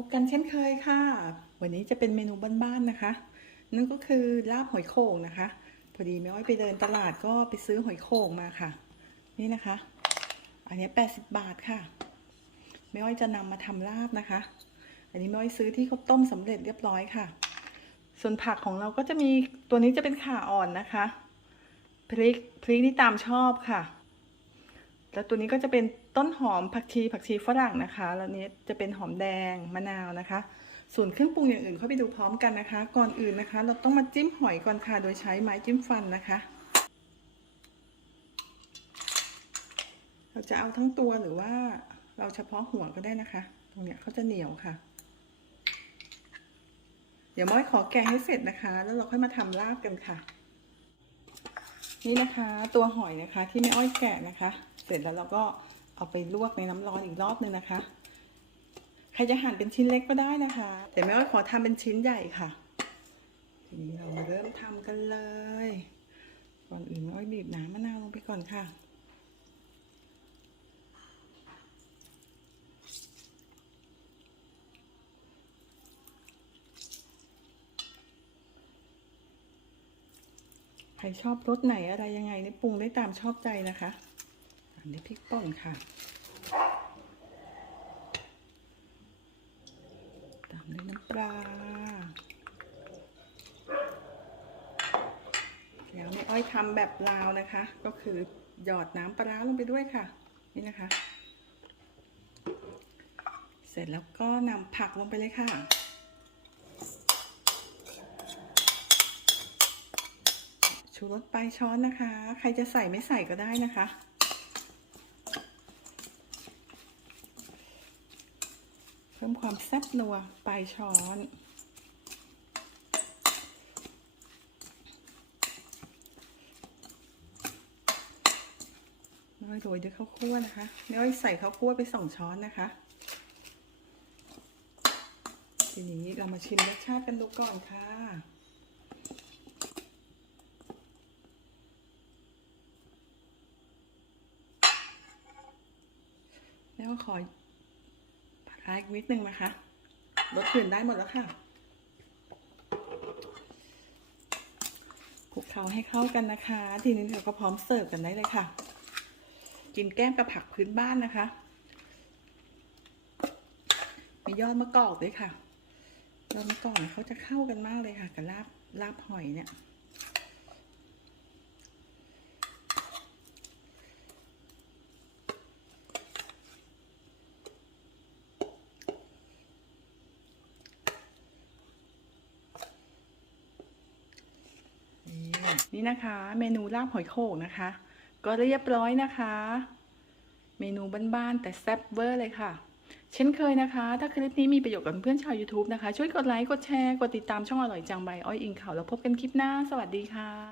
พบกันเช่นเคยค่ะ วันนี้จะเป็นเมนูบ้านๆนะคะ นั่นก็คือลาบหอยโข่งนะคะ พอดีแม่อ้อยไปเดินตลาดก็ไปซื้อหอยโข่งมาค่ะ นี่นะคะ อันนี้ 80 บาทค่ะ แม่อ้อยจะนำมาทำลาบนะคะ อันนี้แม่อ้อยซื้อที่เขาต้มสำเร็จเรียบร้อยค่ะ ส่วนผักของเราก็จะมีตัวนี้จะเป็นข่าอ่อนนะคะ พริก พริกนี่ตามชอบค่ะ แล้วตัวนี้ก็จะเป็นต้นหอมผักชีผักชีฝรั่งนะคะ แล้วนี้จะเป็นหอมแดงมะนาวนะคะ ส่วนเครื่องปรุงอย่างอื่นเข้าไปดูพร้อมกันนะคะ ก่อนอื่นนะคะ เราต้องมาจิ้มหอยก่อนค่ะ โดยใช้ไม้จิ้มฟันนะคะ เราจะเอาทั้งตัวหรือว่าเราเฉพาะหัวก็ได้นะคะ ตรงเนี้ยเขาจะเหนียวค่ะ เดี๋ยวม้อยขอแกะให้เสร็จนะคะ แล้วเราค่อยมาทำลาบกันค่ะ นี่นะคะตัวหอยนะคะที่แม่อ้อยแกะนะคะ เสร็จแล้วเราก็เอาไปลวกในน้ำร้อนอีกรอบหนึ่งนะคะ ใครจะหั่นเป็นชิ้นเล็กก็ได้นะคะแต่แม่อ้อยขอทำเป็นชิ้นใหญ่ค่ะทีนี้เรามาเริ่มทำกันเลย ก่อนอื่นแม่อ้อยบีบน้ำมะนาวลงไปก่อนค่ะ รชอบรสไหนอะไรยังไงนี่ปรุงได้ตามชอบใจนะคะ อันนี้พริกป่นค่ะ ตามด้วยน้ำปลาแล้วแม่อ้อยทำแบบลาวนะคะ ก็คือหยอดน้ำปลาร้าลงไปด้วยค่ะ นี่นะคะ เสร็จแล้วก็นำผักลงไปเลยค่ะ ชูรสปลายช้อนนะคะ ใครจะใส่ไม่ใส่ก็ได้นะคะ เพิ่มความแซ่บนัวปลายช้อนน้อยโรยด้วยข้าวคั่วนะคะน้อยใส่ข้าวคั่วไปสองช้อนนะคะ ทีนี้เรามาชิมรสชาติกันดูก่อนค่ะ แล้วก็ขอผัดร้าอีกนิดนึงนะคะรสกลิ่นได้หมดแล้วค่ะคลุกเคล้าให้เข้ากันนะคะ ทีนี้เราก็พร้อมเสิร์ฟกันได้เลยค่ะ กินแก้มกับผักพื้นบ้านนะคะ มียอดมะกอกด้วยค่ะยอดมะกอกเนี่ยเขาจะเข้ากันมากเลยค่ะ กับลาบลาบหอยเนี่ย นี่นะคะ เมนูลาบหอยโข่งนะคะ ก็เรียบร้อยนะคะ เมนูบ้านๆแต่แซ่บเวอร์เลยค่ะ เช่นเคยนะคะ ถ้าคลิปนี้มีประโยชน์กับเพื่อนชาว YouTube นะคะ ช่วยกดไลค์ กดแชร์ กดติดตามช่องอร่อยจังใบอ้อยอิงข่าวแล้วพบกันคลิปหน้า สวัสดีค่ะ